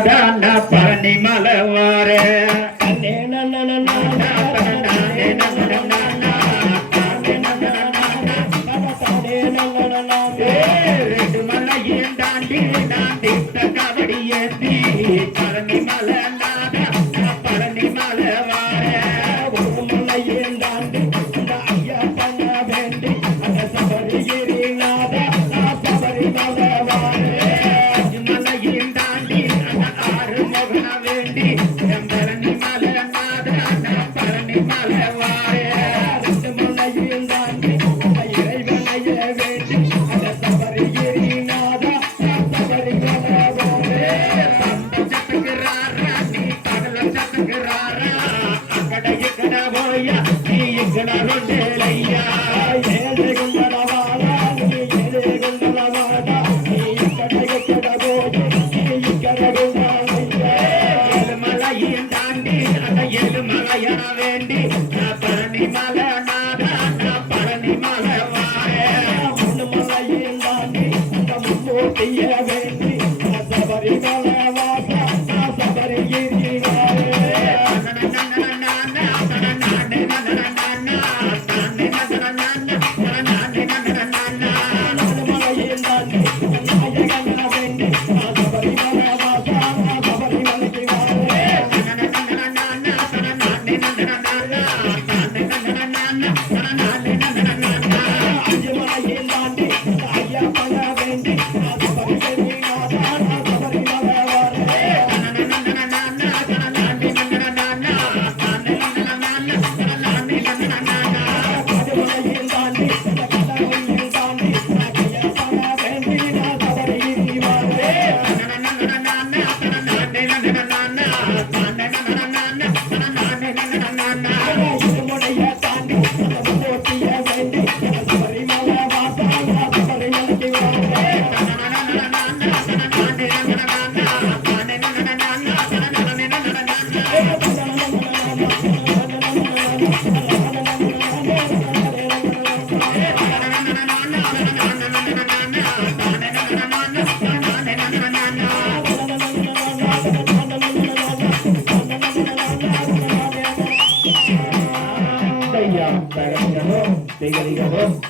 பழனி மலவார ரெண்டு மலையும் தாண்டி நான் திட்ட கபடி ஏந்தி பழனி மலை பழனி மலவார ஒரு மலையும் தாண்டி ஐயா பண்ண வேண்டி அந்த சபரிகிரி நாத சபரி மலவார மலையும் தாண்டி அந்த ஆறு முகன வேண்டி பழனி மலை நாத பழனி மலவார ரெண்டு மலையும் தாண்டி இறைவனைய வேண்டி அந்த சபரிகிரி நாத சபரி மலவார சத்துக்கிறாரா நீ பகல சத்துக்கிறாரா அக்கட இக்கட போயா நீ இக்கட ரொண்டேலையா ஏழை குண்டலவாடா நீ ஏழை குண்டலவாடா நீ இக்கட இக்கட போய் நீ இக்கட குண்டலையா ஏழுமலையும் தாண்டி அந்த ஏழுமலையா வேண்டி பழனி மலை நாதா பழனி மலை வார மூணு மலையும் தாண்டி அந்த மும்மூர்த்திய வேண்டி சபரி மலை வாசா சபரி Pégale,